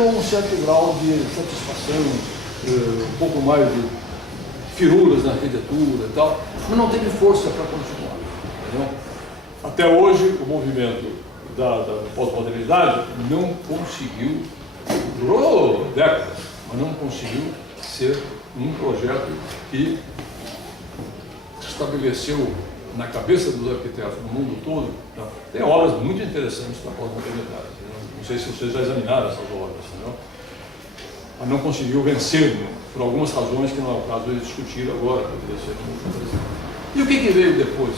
dou um certo grau de satisfação, um pouco mais de firulas na arquitetura e tal, mas não teve força para continuar. Entendeu? Até hoje, o movimento da pós-modernidade não conseguiu, durou décadas, mas não conseguiu ser um projeto que estabeleceu na cabeça dos arquitetos no mundo todo. Tá? Tem obras muito interessantes da pós-modernidade. Não sei se vocês já examinaram essas obras, entendeu? Mas não conseguiu vencer, né? Por algumas razões que não é o caso de discutir agora. E o que veio depois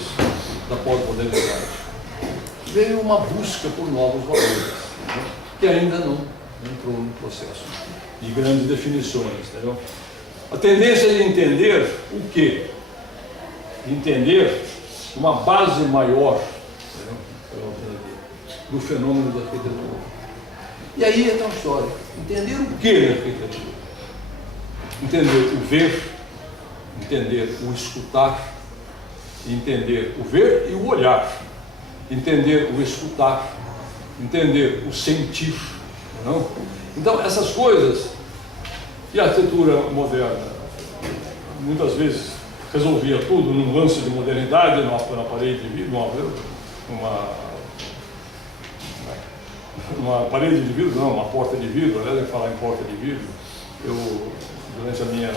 da pós-modernidade? Veio uma busca por novos valores, né? Que ainda não entrou no processo de grandes definições. Entendeu? A tendência é de entender o quê? De entender uma base maior, entendeu? Do fenômeno da arquitetura. E aí é uma história. Entender o que na arquitetura? Entender o ver, entender o escutar, entender o ver e o olhar, entender o escutar, entender o sentir. Não? Então, essas coisas, e a arquitetura moderna, muitas vezes resolvia tudo num lance de modernidade, na parede de vidro, uma parede de vidro, não, uma porta de vidro. Aliás, falar em porta de vidro, eu, durante a minha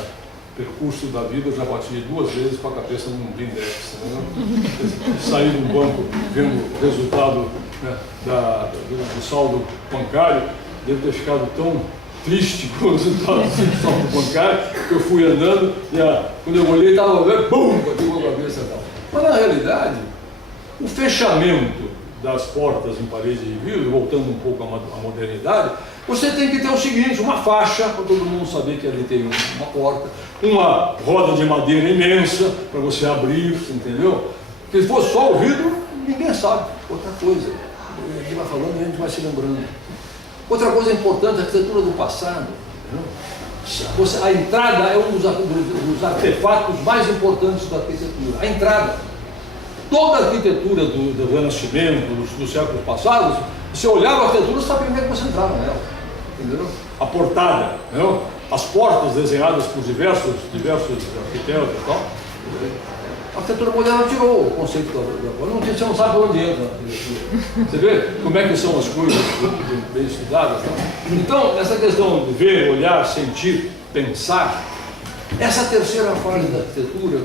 percurso da vida, eu já bati 2 vezes com a cabeça num blindex. Saí de um banco vendo o resultado, né, do saldo bancário, devo ter ficado tão triste com o resultado do saldo bancário que eu fui andando e quando eu olhei estava vendo, bum, bati com a cabeça e tal. Mas na realidade, o fechamento das portas em parede de vidro, voltando um pouco à modernidade, você tem que ter o seguinte: uma faixa para todo mundo saber que ali tem uma porta, uma roda de madeira imensa para você abrir, entendeu? Porque se fosse só o vidro, ninguém sabe. Outra coisa, a gente vai falando e a gente vai se lembrando. Outra coisa importante, a arquitetura do passado, entendeu? A entrada é um dos artefatos mais importantes da arquitetura. A entrada. Toda a arquitetura do Renascimento, dos séculos passados, você olhava a arquitetura, sabia onde é que você entrava nela. Entendeu? A portada, entendeu? As portas desenhadas por diversos arquitetos e tal. A arquitetura moderna tirou o conceito da você não sabe onde entra. Você vê como é que são as coisas bem estudadas. Não? Então, essa questão de ver, olhar, sentir, pensar, essa terceira fase da arquitetura,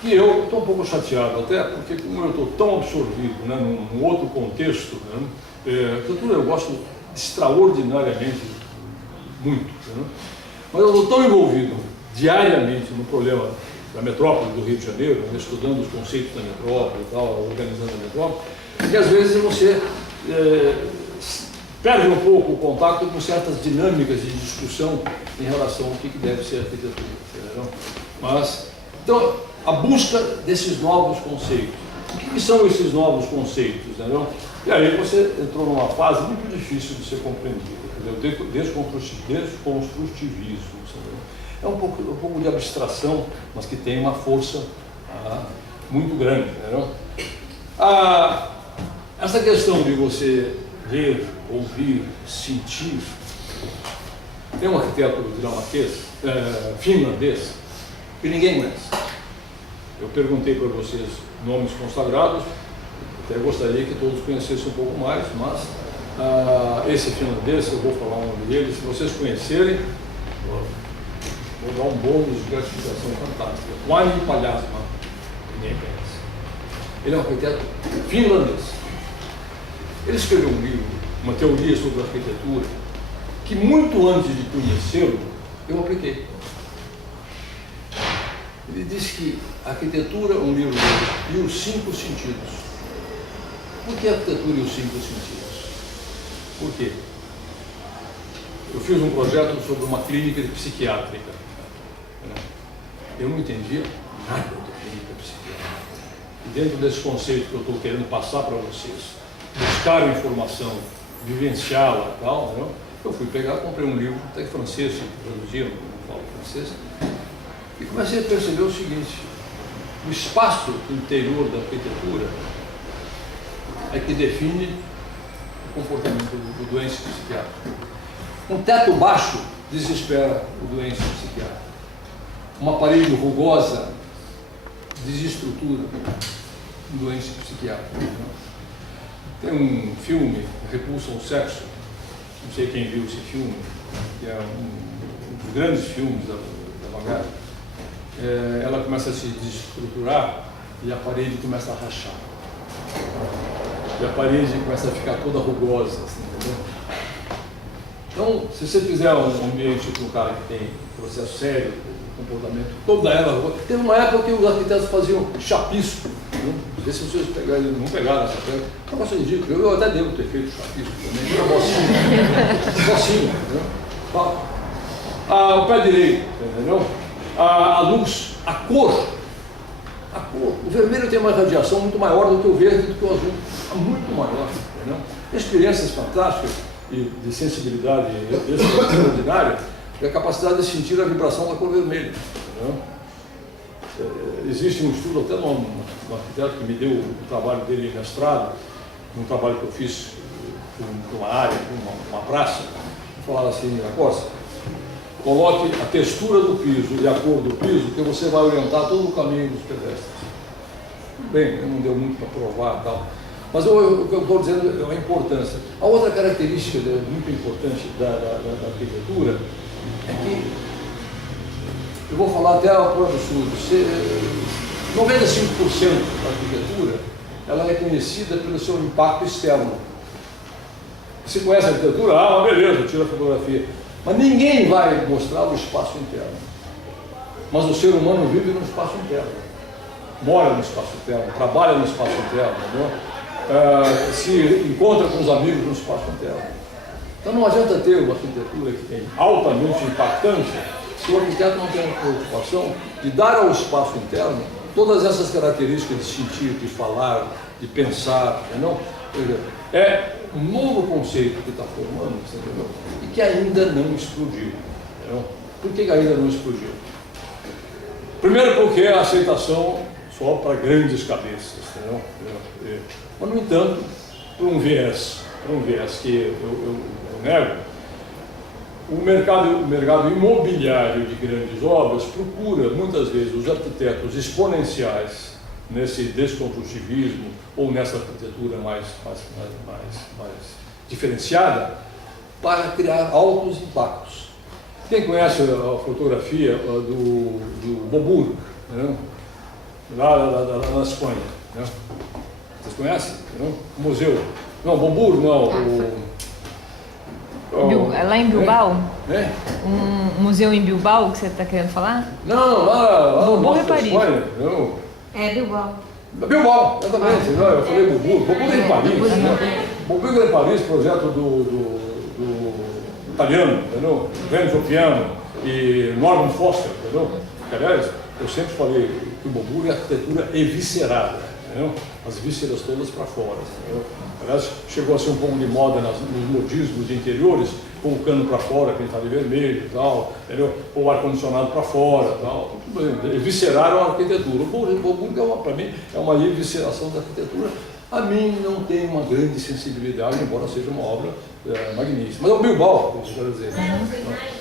que eu estou um pouco chateado até, porque como eu estou tão absorvido, né, num outro contexto, né, arquitetura eu gosto extraordinariamente muito, né, mas eu estou tão envolvido diariamente no problema da metrópole do Rio de Janeiro, né, estudando os conceitos da metrópole e tal, organizando a metrópole, que às vezes você perde um pouco o contato com certas dinâmicas de discussão em relação ao que deve ser a arquitetura. Entendeu? Mas, então, a busca desses novos conceitos. O que são esses novos conceitos? Entendeu? E aí você entrou numa fase muito difícil de ser compreendida, entendeu? Desconstrutivismo. Entendeu? É um pouco de abstração, mas que tem uma força muito grande. Entendeu? Essa questão de você ver, ouvir, sentir. Tem um arquiteto dinamarquês, finlandês, que ninguém conhece. Eu perguntei para vocês nomes consagrados, até gostaria que todos conhecessem um pouco mais, mas esse finlandês, eu vou falar o nome dele, se vocês conhecerem, vou dar um bônus de gratificação fantástica. Juhani Paljasma, ninguém conhece. Ele é um arquiteto finlandês. Ele escreveu um livro, uma teoria sobre a arquitetura, que muito antes de conhecê-lo, eu apliquei. Ele disse que a arquitetura, um livro dele, e os 5 sentidos. Por que a arquitetura e os 5 sentidos? Por quê? Eu fiz um projeto sobre uma clínica psiquiátrica. Eu não entendia nada de clínica psiquiátrica. E dentro desse conceito que eu estou querendo passar para vocês, buscar informação, vivenciá-la e tal, né? Eu fui pegar, comprei um livro, até francês, traduzia, não falo francês, e comecei a perceber o seguinte: o espaço interior da arquitetura é que define o comportamento do doente psiquiátrico. Um teto baixo desespera o doente psiquiátrico. Uma parede rugosa desestrutura o doente psiquiátrico. Tem um filme, Repulsa ao Sexo, não sei quem viu esse filme, que é um dos grandes filmes da vanguarda. Ela começa a se desestruturar e a parede começa a rachar. E a parede começa a ficar toda rugosa, assim, entendeu? Então, se você fizer um ambiente para um cara que tem processo sério, comportamento, toda ela. Teve uma época que os arquitetos faziam chapisco. Não sei se vocês não pegaram essa época. É um negócio ridículo. Eu até devo ter feito chapisco também. Era bocinho. O pé direito, entendeu? A luz, a cor. O vermelho tem uma radiação muito maior do que o verde e do que o azul. Muito maior. Entendeu? Experiências fantásticas e de sensibilidade extraordinária. E a capacidade de sentir a vibração da cor vermelha. Existe um estudo, até um arquiteto que me deu o trabalho dele em mestrado, um trabalho que eu fiz com uma área, uma praça, falaram assim, na Costa, coloque a textura do piso e a cor do piso, que você vai orientar todo o caminho dos pedestres. Bem, não deu muito para provar e tal. Mas o que eu estou dizendo é a importância. A outra característica muito importante da arquitetura é que, eu vou falar até o absurdo, 95% da arquitetura ela é conhecida pelo seu impacto externo. Você conhece a arquitetura? Ah, beleza, tira a fotografia. Mas ninguém vai mostrar o espaço interno. Mas o ser humano vive no espaço interno. Mora no espaço interno, trabalha no espaço interno, se encontra com os amigos no espaço interno. Então não adianta ter uma arquitetura que tem altamente impactante se o arquiteto não tem a preocupação de dar ao espaço interno todas essas características de sentir, de falar, de pensar, entendeu? É um novo conceito que está formando, entendeu? E que ainda não explodiu. Entendeu? Por que ainda não explodiu? Primeiro porque a aceitação só para grandes cabeças, entendeu? Mas, no entanto, por um viés que eu nego, o mercado imobiliário de grandes obras procura, muitas vezes, os arquitetos exponenciais nesse desconstrutivismo ou nessa arquitetura mais diferenciada para criar altos impactos. Quem conhece a fotografia do Beaubourg, né? lá na Espanha, né? Vocês conhecem? Né? O museu. Não, Beaubourg não. Lá em Bilbao? É? Um museu em Bilbao que você está querendo falar? Não, lá no norte da Paris. Espanha. É Bilbao. Bilbao, exatamente. Eu falei Beaubourg. Beaubourg é em Paris. Beaubourg é em Paris, projeto do italiano, entendeu? Renzo Piano e Norman Foster, entendeu? Que, aliás, eu sempre falei que o Beaubourg é arquitetura eviscerada, entendeu? As vísceras todas para fora, entendeu? Aliás, chegou a ser um pouco de moda nos modismos de interiores, pôr o cano para fora, pintar de vermelho e tal, entendeu? Pôr o ar-condicionado para fora e tal. Evisceraram a arquitetura. O Beaubourg, para mim, é uma evisceração da arquitetura. A mim não tem uma grande sensibilidade, embora seja uma obra magnífica. Mas é o Bilbao, que eu quero dizer.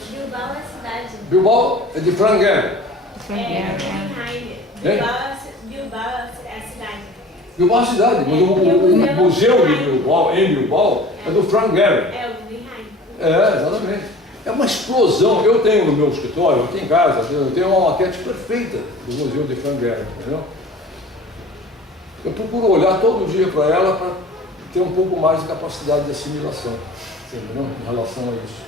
Bilbao é a cidade. Bilbao é de Frank Gehry. Bilbao é a cidade. Bilbao é a cidade, mas o museu de Bilbao, em Bilbao, é do Frank Gehry. É o Wilhelm. Exatamente. É uma explosão. Eu tenho no meu escritório, aqui em casa, eu tenho uma maquete perfeita do museu de Frank Gehry, entendeu? Eu procuro olhar todo dia para ela para ter um pouco mais de capacidade de assimilação, entendeu? Em relação a isso.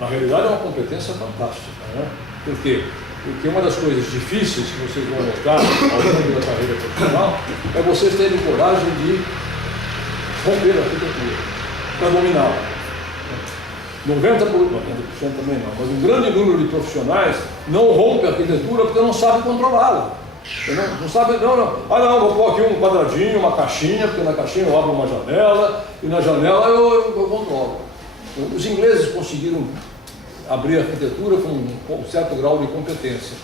Na realidade é uma competência fantástica, né? Por quê? Porque uma das coisas difíceis que vocês vão notar ao longo da carreira profissional é vocês terem coragem de romper a arquitetura, para dominá-la. 90% também não, mas um grande número de profissionais não rompe a arquitetura porque não sabe controlá-la. Não sabe, não, vou pôr aqui um quadradinho, uma caixinha, porque na caixinha eu abro uma janela e na janela eu controlo. Os ingleses conseguiram abrir a arquitetura com um certo grau de competência.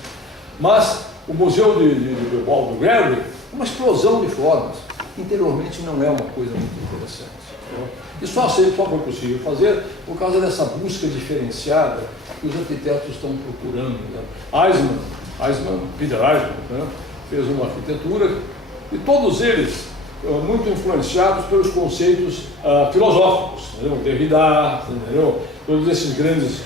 Mas o Museu de Bilbao do Gehry é uma explosão de formas. Interiormente não é uma coisa muito interessante. E só foi possível fazer por causa dessa busca diferenciada que os arquitetos estão procurando. Né? Peter Eisman, né? Fez uma arquitetura e todos eles muito influenciados pelos conceitos filosóficos, entendeu? Derrida, entendeu? Todos esses grandes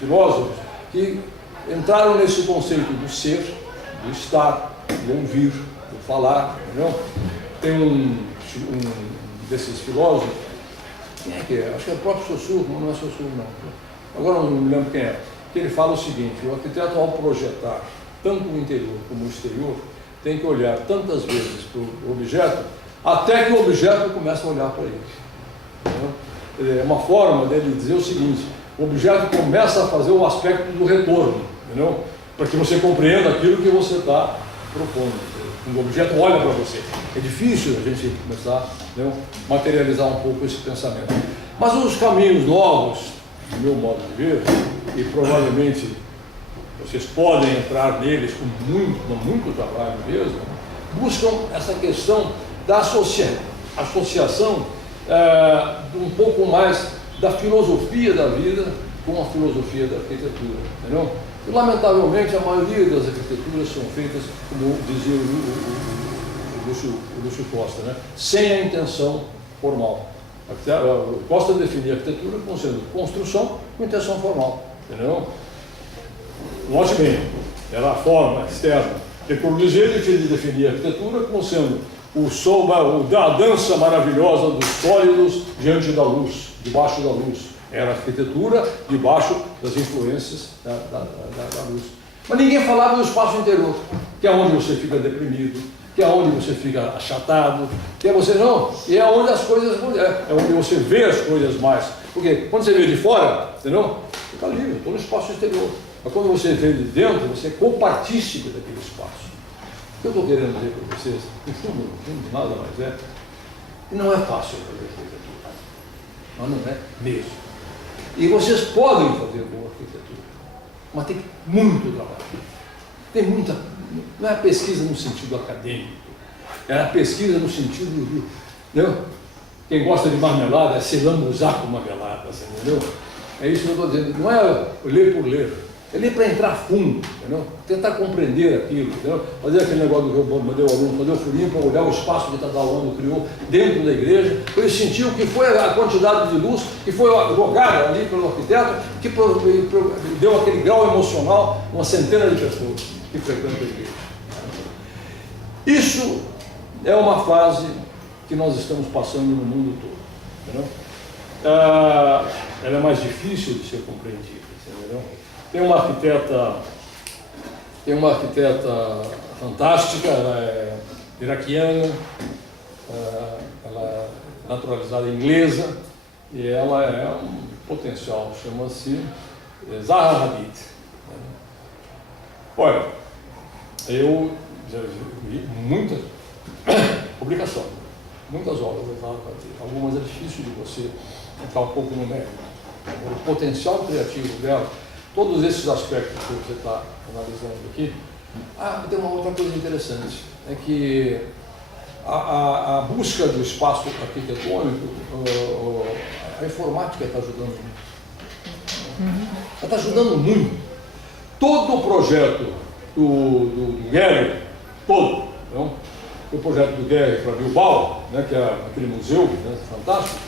filósofos que entraram nesse conceito do ser, do estar, do ouvir, do falar, entendeu? Tem um desses filósofos, quem é que é? Acho que é o próprio Saussure, não é Saussure não. Agora não me lembro quem é. Que ele fala o seguinte: o arquiteto, ao projetar tanto o interior como o exterior, tem que olhar tantas vezes para o objeto, até que o objeto começa a olhar para ele. Entendeu? É uma forma dele dizer o seguinte: o objeto começa a fazer o aspecto do retorno, entendeu? Para que você compreenda aquilo que você está propondo. O objeto olha para você. É difícil a gente começar a materializar um pouco esse pensamento. Mas os caminhos novos, do meu modo de ver, e provavelmente vocês podem entrar neles com muito trabalho mesmo, buscam essa questão da associação um pouco mais da filosofia da vida com a filosofia da arquitetura. Entendeu? E, lamentavelmente, a maioria das arquiteturas são feitas, como dizia o Lúcio Costa, né? Sem a intenção formal. Costa definia a arquitetura como sendo construção com intenção formal. Entendeu? Note bem, era a forma externa. E Corbusier definia a arquitetura como sendo a dança maravilhosa dos sólidos diante da luz, debaixo da luz. Era a arquitetura debaixo das influências da luz. Mas ninguém falava do espaço interior, que é onde você fica deprimido, que é onde você fica achatado, que é você não, e é onde as coisas, é onde você vê as coisas mais. Porque quando você vê de fora, entendeu? Você está livre, estou no espaço exterior. Mas quando você vê de dentro, você é copartícipe daquele espaço. O que eu estou querendo dizer para vocês, em fundo, nada mais é, que não é fácil fazer arquitetura. Mas não é mesmo. E vocês podem fazer boa arquitetura, mas tem muito trabalho. Tem muita. Não é a pesquisa no sentido acadêmico, é a pesquisa no sentido entendeu? Quem gosta de marmelada é se lambuzar com marmeladas, entendeu? É isso que eu estou dizendo. Não é ler por ler, é ler para entrar fundo, entendeu? Tentar compreender aquilo, entendeu? Fazer aquele negócio do que eu mandei o aluno fazer o furinho para olhar o espaço que cada aluno criou dentro da igreja, para ele sentir o que foi a quantidade de luz que foi jogada ali pelo arquiteto, que deu aquele grau emocional a uma centena de pessoas que frequentam a igreja. Isso é uma fase que nós estamos passando no mundo todo, entendeu? Ela é mais difícil de ser compreendida, entendeu? Tem uma arquiteta fantástica, ela é iraquiana, ela é naturalizada inglesa, e ela é um potencial, chama-se Zaha Hadid. Olha, eu já vi muita publicação, muitas obras da Zaha Hadid. Algumas é difícil de você entrar um pouco no mérito. O potencial criativo dela, todos esses aspectos que você está analisando aqui. Tem uma outra coisa interessante, é que a busca do espaço arquitetônico, a informática está ajudando muito. Ela está ajudando muito. Todo o projeto do Gehry, todo, então, o projeto do Gehry para Bilbao, né, que é aquele museu, né, fantástico,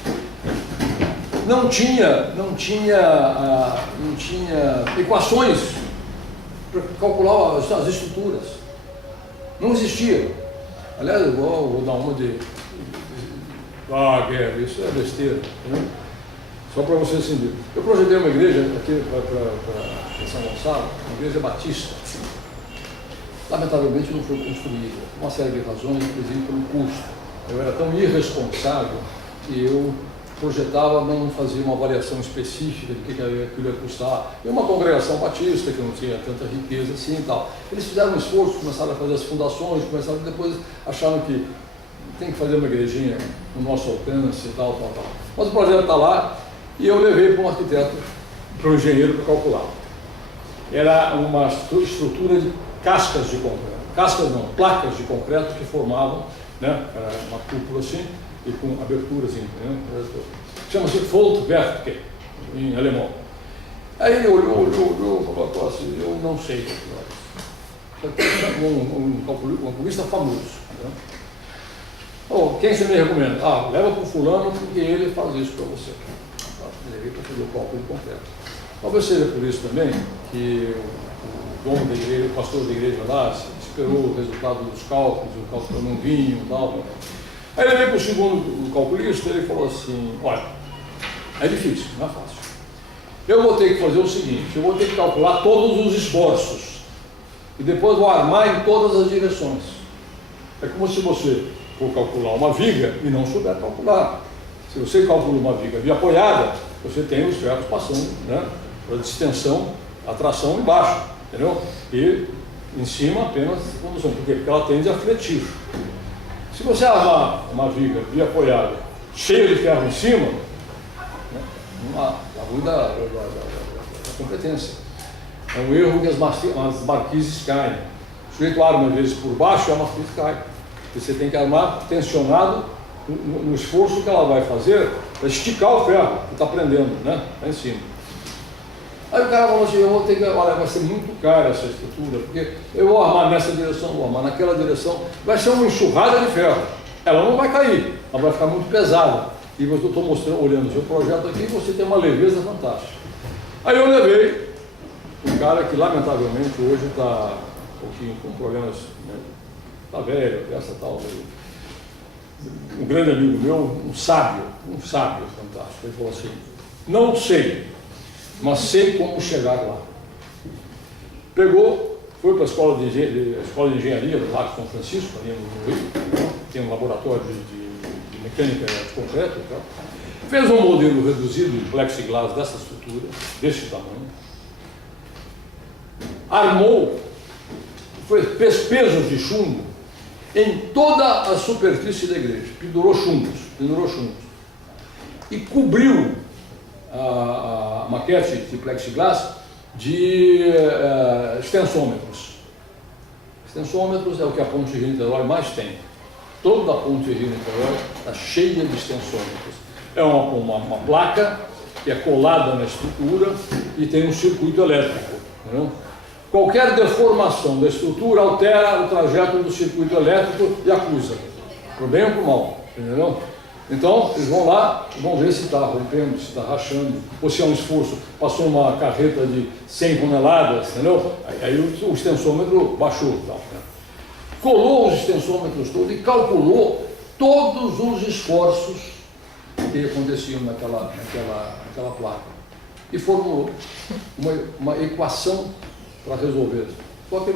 não tinha equações para calcular as estruturas. Não existia. Aliás, eu vou dar uma de Gehry, isso é besteira, né? Só para vocês entenderem. Eu projetei uma igreja aqui para São Gonçalo, uma igreja batista. Lamentavelmente não foi construída, por uma série de razões, inclusive pelo custo. Eu era tão irresponsável que eu projetava, não fazia uma avaliação específica de que aquilo ia custar. E uma congregação batista, que não tinha tanta riqueza assim e tal. Eles fizeram um esforço, começaram a fazer as fundações, começaram depois acharam que tem que fazer uma igrejinha no nosso alcance e tal. Mas o projeto está lá e eu levei para um arquiteto, para um engenheiro para calcular. Era uma estrutura de cascas de concreto. Cascas não, placas de concreto que formavam, né, uma cúpula assim, e com aberturas chama-se Voltwerke, em alemão. Aí ele olhou, falou assim, eu não sei. Um calculista famoso. Né? Oh, quem você me recomenda? Ah, leva para o fulano porque ele faz isso para você. Levei para fazer o cálculo completo. Talvez seja por isso também que o dono da igreja, o pastor da igreja lá, esperou o resultado dos cálculos, o cálculo não vinha e tal. Aí ele veio para o segundo calculista e ele falou assim, olha, é difícil, não é fácil. Eu vou ter que fazer o seguinte, eu vou ter que calcular todos os esforços e depois vou armar em todas as direções. É como se você for calcular uma viga e não souber calcular. Se você calcula uma viga de apoiada, você tem os ferros passando, né, para distensão, atração embaixo, entendeu? E em cima apenas condução. Por quê? Porque ela tende a fletir. Se você armar uma viga de apoiada cheia de ferro em cima, né, ruim da competência. É um erro que as marquises caem. O sujeito arma às vezes por baixo e a marquise cai. Você tem que armar tensionado no esforço que ela vai fazer para esticar o ferro que está prendendo, né? Lá em cima. Aí o cara falou assim, eu vou ter que, olha, vai ser muito cara essa estrutura, porque eu vou armar nessa direção, vou armar naquela direção, vai ser uma enxurrada de ferro. Ela não vai cair, ela vai ficar muito pesada. E eu estou mostrando, olhando o seu projeto aqui, você tem uma leveza fantástica. Aí eu levei um cara que lamentavelmente hoje está um pouquinho com problemas, né? Está velho, essa tal. Um grande amigo meu, um sábio fantástico. Ele falou assim, não sei, mas sei como chegar lá. Pegou, foi para a escola de engenharia do Lago São Francisco, ali no Rio, tem um laboratório de mecânica de concreto e tal. Fez um modelo reduzido de plexiglass dessa estrutura, desse tamanho. Armou, fez pesos de chumbo em toda a superfície da igreja, pendurou chumbos, e cobriu a maquete de plexiglass de extensômetros. Extensômetros é o que a ponte Rio-Niterói mais tem. Toda a ponte Rio-Niterói está cheia de extensômetros. É uma placa que é colada na estrutura e tem um circuito elétrico. Entendeu? Qualquer deformação da estrutura altera o trajeto do circuito elétrico e acusa, por bem ou por mal, entendeu? Então, eles vão lá, vão ver se está rompendo, se está rachando, ou se é um esforço, passou uma carreta de 100 toneladas, entendeu? Aí o extensômetro baixou. Então, né? Colou os extensômetros todos e calculou todos os esforços que aconteciam naquela placa. E formulou uma equação para resolver. Só que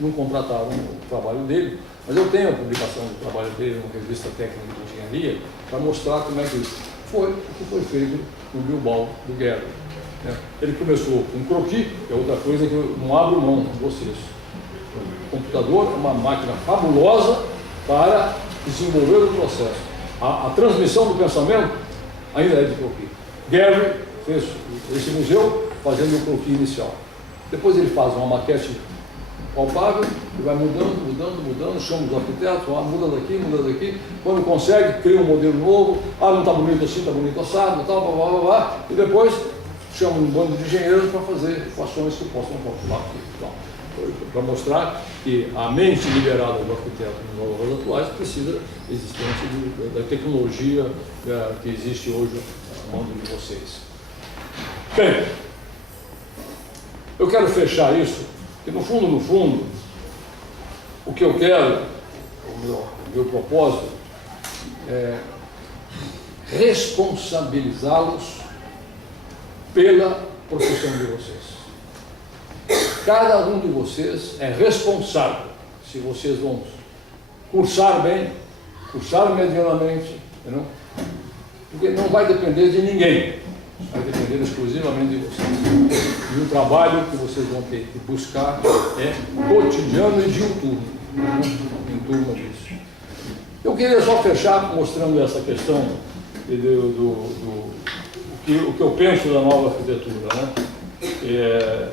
não contrataram o trabalho dele, mas eu tenho a publicação do trabalho dele numa revista técnica de engenharia para mostrar como é que foi o que foi feito no Bilbao do Guerra. Né? Ele começou com croquis, que é outra coisa que eu não abro mão com vocês. O computador é uma máquina fabulosa para desenvolver o processo. A transmissão do pensamento ainda é de croquis. Gary fez esse museu fazendo o croquis inicial. Depois ele faz uma maquete palpável e vai mudando, chama os arquitetos, muda daqui, quando consegue, cria um modelo novo, não está bonito assim, está bonito assado, tal, blá, blá, blá, e depois chama um bando de engenheiros para fazer equações que possam calcular aqui. Para mostrar que a mente liberada do arquiteto nos valores atuais precisa da existência da tecnologia que existe hoje no mundo de vocês. Bem, eu quero fechar isso, que no fundo, o que eu quero, o meu propósito, é responsabilizá-los pela profissão de vocês. Cada um de vocês é responsável se vocês vão cursar bem, cursar medianamente, entendeu? Porque não vai depender de ninguém, vai depender exclusivamente de vocês. E o trabalho que vocês vão ter que buscar é cotidiano e diuturno, em turma disso. Eu queria só fechar mostrando essa questão o que eu penso da nova arquitetura, né?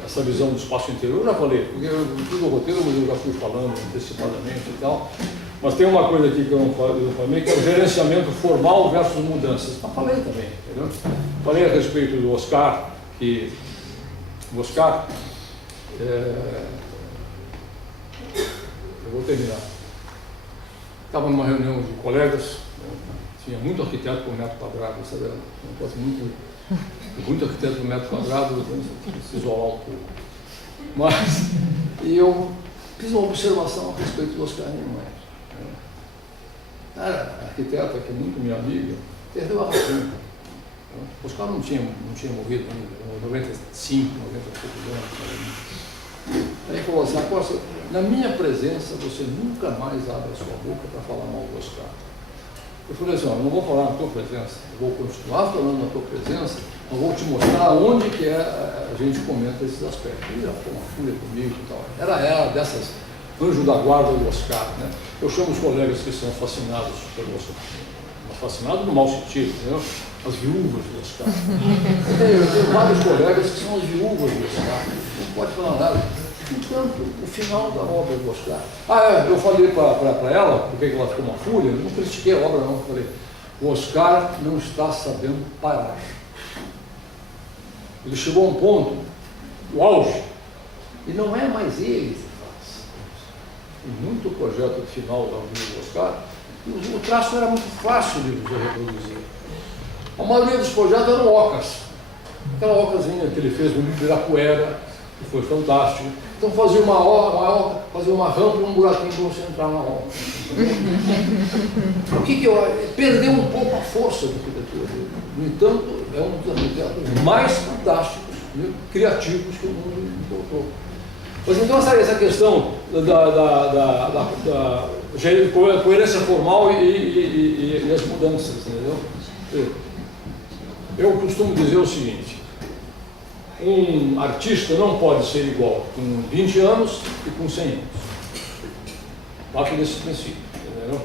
Essa visão do espaço interior, eu já falei, porque eu fiz o roteiro, mas eu já fui falando antecipadamente e tal. Mas tem uma coisa aqui que eu não falei, que é o gerenciamento formal versus mudanças. Mas falei também, entendeu? Falei a respeito do Oscar, que o Oscar, eu vou terminar. Estava numa reunião de colegas, tinha muito arquiteto por metro quadrado, sabe? Não posso muito arquiteto por metro quadrado, se isolar um pouco. Mas, e eu fiz uma observação a respeito do Oscar Niemeyer. A arquiteta, que é muito minha amiga, perdeu a razão. O Oscar não tinha morrido ainda, 95, 90 e poucos anos. Aí falou assim, Costa, na minha presença você nunca mais abre a sua boca para falar mal do Oscar. Eu falei assim, eu não vou falar na tua presença, eu vou continuar falando na tua presença, eu vou te mostrar onde que a gente comenta esses aspectos. Ele já ficou uma fúria comigo e tal. Era ela dessas anjo da guarda do Oscar, né? Eu chamo os colegas que são fascinados pelo Oscar. Fascinados no mau sentido, entendeu? As viúvas do Oscar. Eu tenho vários colegas que são as viúvas do Oscar. Não pode falar nada. Entanto, o final da obra do Oscar. Eu falei para ela, porque ela ficou uma fúria, eu não critiquei a obra, não. Eu falei, o Oscar não está sabendo parar. Ele chegou a um ponto, o auge, e não é mais ele que faz. E muito projeto final da obra do Oscar, o traço era muito fácil de reproduzir. A maioria dos projetos eram ocas. Aquela ocazinha que ele fez no Ibirapuera, que foi fantástico. Então fazia uma oca, fazia uma rampa e um buraquinho para você entrar na oca. O que perdeu um pouco a força da arquitetura dele. No entanto, é um dos arquitetos mais fantásticos, criativos que o mundo encontrou. Mas então essa questão da coerência formal e as mudanças, entendeu? Eu costumo dizer o seguinte, um artista não pode ser igual com 20 anos e com 100 anos. Parte desse princípio, entendeu?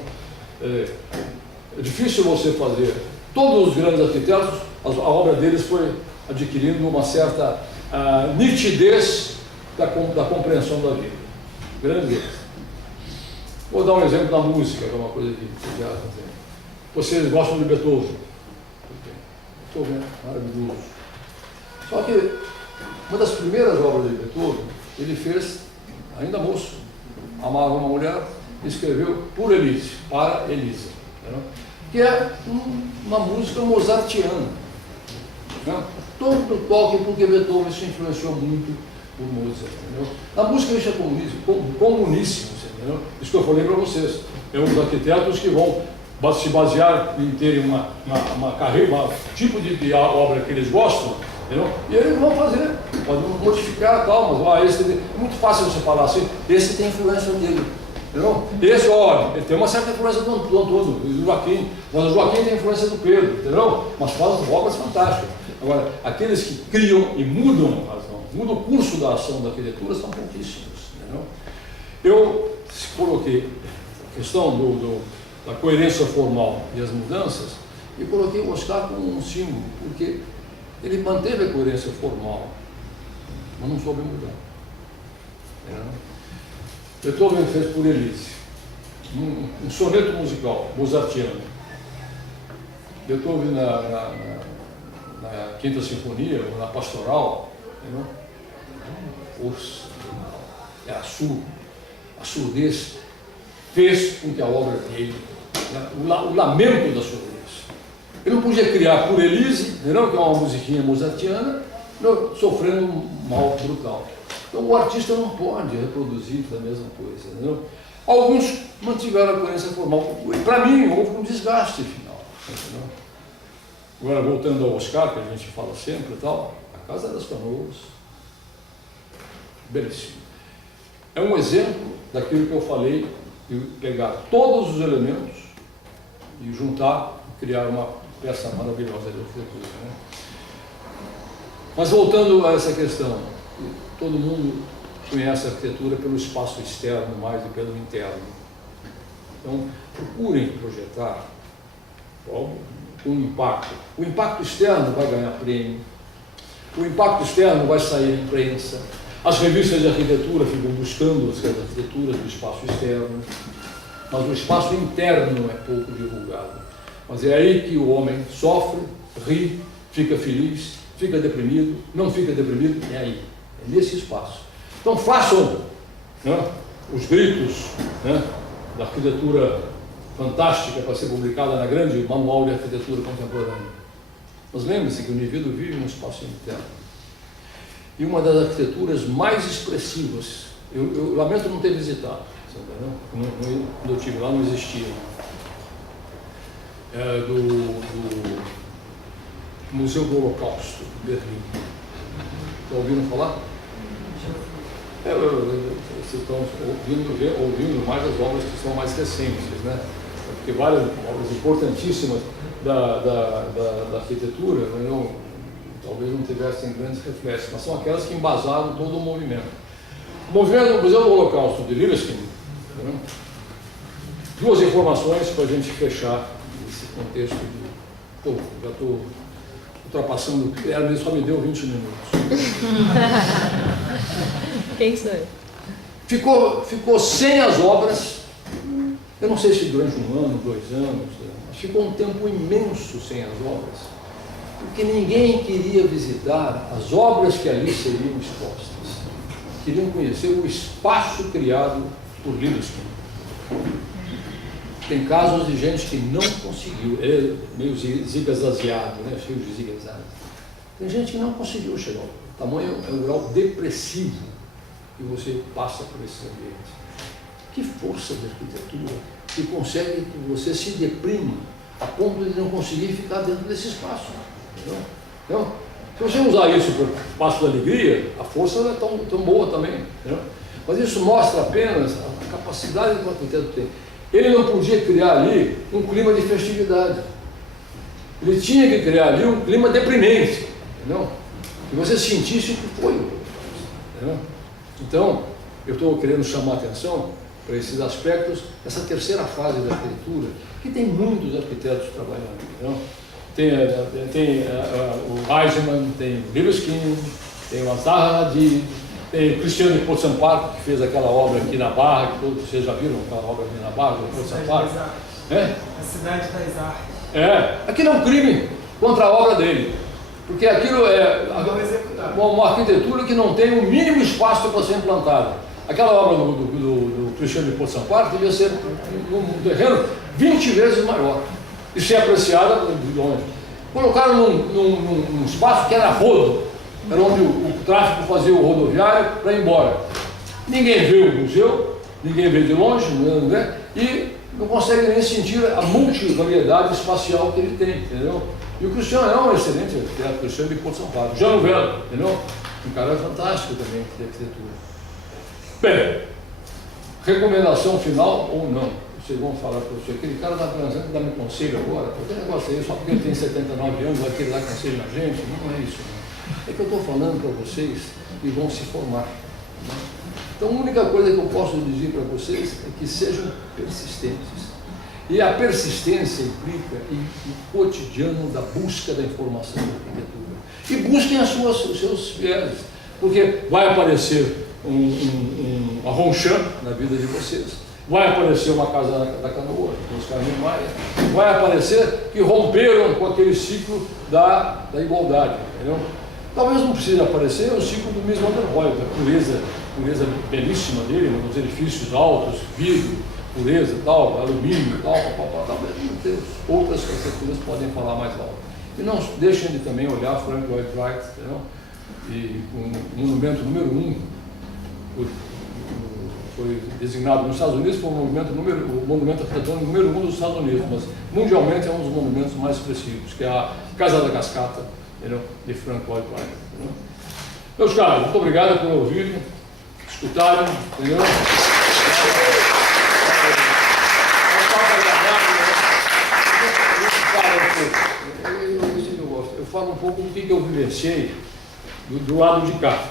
É difícil você fazer. Todos os grandes arquitetos, a obra deles foi adquirindo uma certa nitidez da compreensão da vida. Grande deles. Vou dar um exemplo da música, que é uma coisa que vocês gostam de Beethoven. Beethoven é maravilhoso. Só que uma das primeiras obras de Beethoven, ele fez, ainda moço, amava uma mulher, escreveu por Elise, para Elisa, entendeu? Que é uma música mozartiana. Né? Todo toque, porque Beethoven se influenciou muito por Mozart. Entendeu? A música deixa comuníssimo, entendeu? Isso que eu falei para vocês. É um dos arquitetos que vão se basear em terem uma carreira, um tipo de obra que eles gostam, entendeu? E eles vão fazer, podem modificar tal, mas esse é muito fácil você falar assim, esse tem influência dele. Entendeu? Esse, olha, ele tem uma certa influência do Antônio, do Joaquim, mas o Joaquim tem influência do Pedro, entendeu? Mas fazem obras fantásticas. Agora, aqueles que criam e mudam a razão, mudam o curso da ação da arquitetura, são pouquíssimos, entendeu? Eu coloquei a questão da coerência formal e as mudanças, e coloquei o Oscar como um símbolo, porque ele manteve a coerência formal, mas não soube mudar. Entendeu? Beethoven fez por Elise, um soneto musical, mozartiano. Beethoven na Quinta Sinfonia, ou na Pastoral, a surdez fez com que a obra dele, o lamento da surdez. Ele não podia criar por Elise, que é uma musiquinha mozartiana, sofrendo um mal brutal. Então o artista não pode reproduzir a mesma coisa, entendeu? Alguns mantiveram a coerência formal. Para mim, houve um desgaste final, entendeu? Agora, voltando ao Oscar, que a gente fala sempre e tal, a Casa das Canoas, belíssimo. É um exemplo daquilo que eu falei, de pegar todos os elementos e juntar, criar uma peça maravilhosa de arquitetura, né? Mas voltando a essa questão, todo mundo conhece a arquitetura pelo espaço externo mais do que pelo interno. Então, procurem projetar com impacto. O impacto externo vai ganhar prêmio, o impacto externo vai sair na imprensa, as revistas de arquitetura ficam buscando as arquiteturas do espaço externo. mas o espaço interno é pouco divulgado. Mas é aí que o homem sofre, ri, fica feliz, fica deprimido, não fica deprimido, é aí, é nesse espaço. Então façam, né, os gritos, né, da arquitetura fantástica para ser publicada na grande manual de arquitetura contemporânea. Mas lembre-se que o indivíduo vive num espaço interno. E uma das arquiteturas mais expressivas, eu lamento não ter visitado, quando eu estive lá não existia, do Museu do Holocausto, de Berlim. Estão ouvindo falar? Vocês estão ouvindo mais as obras que são mais recentes, né? Porque várias obras importantíssimas da arquitetura, né, talvez não tivessem grandes reflexos, mas são aquelas que embasaram todo o movimento. O movimento do Museu do Holocausto de Libeskind, né? Duas informações para a gente fechar esse contexto. Já estou ultrapassando, ela só me deu 20 minutos. Quem sou eu? Ficou sem as obras, eu não sei se durante 1 ano, 2 anos, mas ficou um tempo imenso sem as obras, porque ninguém queria visitar as obras que ali seriam expostas. Queriam conhecer o espaço criado por Libeskind. Tem casos de gente que não conseguiu, meio zigue-zagueado, né? Cheio de zigue-zague. Tem gente que não conseguiu chegar. O tamanho é um grau depressivo que você passa por esse ambiente. Que força de arquitetura que consegue que você se deprima a ponto de não conseguir ficar dentro desse espaço. Entendeu? Então, se você usar isso para o espaço da alegria, a força não é tão boa também. Entendeu? Mas isso mostra apenas a capacidade que o arquiteto tem. Ele não podia criar ali um clima de festividade. Ele tinha que criar ali um clima deprimente, entendeu? Que você sentisse o que foi. Entendeu? Então, eu estou querendo chamar a atenção para esses aspectos, essa terceira fase da arquitetura, que tem muitos arquitetos trabalhando. Entendeu? Tem o Eisenman, tem o Libeskind, tem o Zaha Hadid, tem o Cristiano de Potsampark, que fez aquela obra aqui na Barra, que todos vocês já viram aquela obra aqui na Barra, do Potsampark. A Cidade das Artes. Aquilo é um crime contra a obra dele, porque aquilo é uma arquitetura que não tem o mínimo espaço para ser implantada. Aquela obra do Cristiano de Potsampark devia ser um terreno 20 vezes maior e ser apreciada de longe. Colocaram num espaço que era rodo, era onde o tráfego fazia o rodoviário para ir embora. Ninguém vê o museu, ninguém vê de longe, né? E não consegue nem sentir a multivariedade espacial que ele tem, entendeu? E o Cristiano é um excelente arquiteto, Cristiano de Potsampark. Jean Nouvel, entendeu? Um cara fantástico também de arquitetura. Bem, recomendação final ou não? Vocês vão falar para você, aquele cara está pensando que dá-me conselho agora, qualquer negócio aí, só porque ele tem 79 anos, vai querer dar conselho na gente, não é isso. É que eu estou falando para vocês que vão se formar. Né? Então, a única coisa que eu posso dizer para vocês é que sejam persistentes. E a persistência implica o cotidiano da busca da informação da arquitetura. E busquem os seus vieses, porque vai aparecer uma Ronchamp na vida de vocês, vai aparecer uma Casa da Canoa, dos Carlinhos Maia, vai aparecer que romperam com aquele ciclo da igualdade, entendeu? Talvez não precise aparecer o ciclo do Mies van der Rohe, a pureza belíssima dele, os edifícios altos, vidro, pureza, tal, alumínio, tal, talvez não tenha. Outras arquiteturas podem falar mais alto. E não deixem de também olhar Frank Lloyd Wright, entendeu? E o monumento número 1 foi designado nos Estados Unidos como o monumento arquitetônico número 1 dos Estados Unidos, mas mundialmente é um dos monumentos mais expressivos, que é a Casa da Cascata, entendeu? De Frank Lloyd Wright. Entendeu? Meus caros, muito obrigado por ouvirem, escutarem, entendeu? Eu falo um pouco do que eu vivenciei do lado de cá.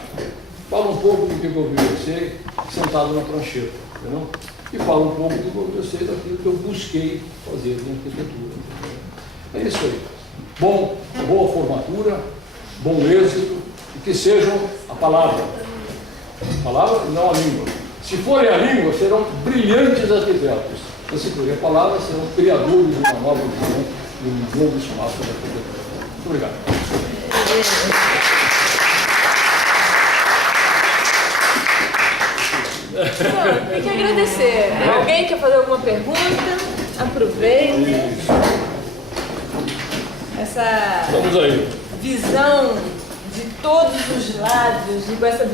Falo um pouco do que eu vivenciei sentado na prancheta, entendeu? E falo um pouco do que eu vivenciei daquilo que eu busquei fazer na arquitetura. Entendeu? É isso aí. Boa formatura, bom êxito, e que sejam a palavra e não a língua. Se forem a língua, serão brilhantes arquitetos. Você escolher palavras, serão criadores de uma nova visão, de um novo espaço da arquitetura. Muito obrigado. Não, tem que agradecer. Alguém quer fazer alguma pergunta? Aproveite. Essa Vamos aí. visão de todos os lados, e com essa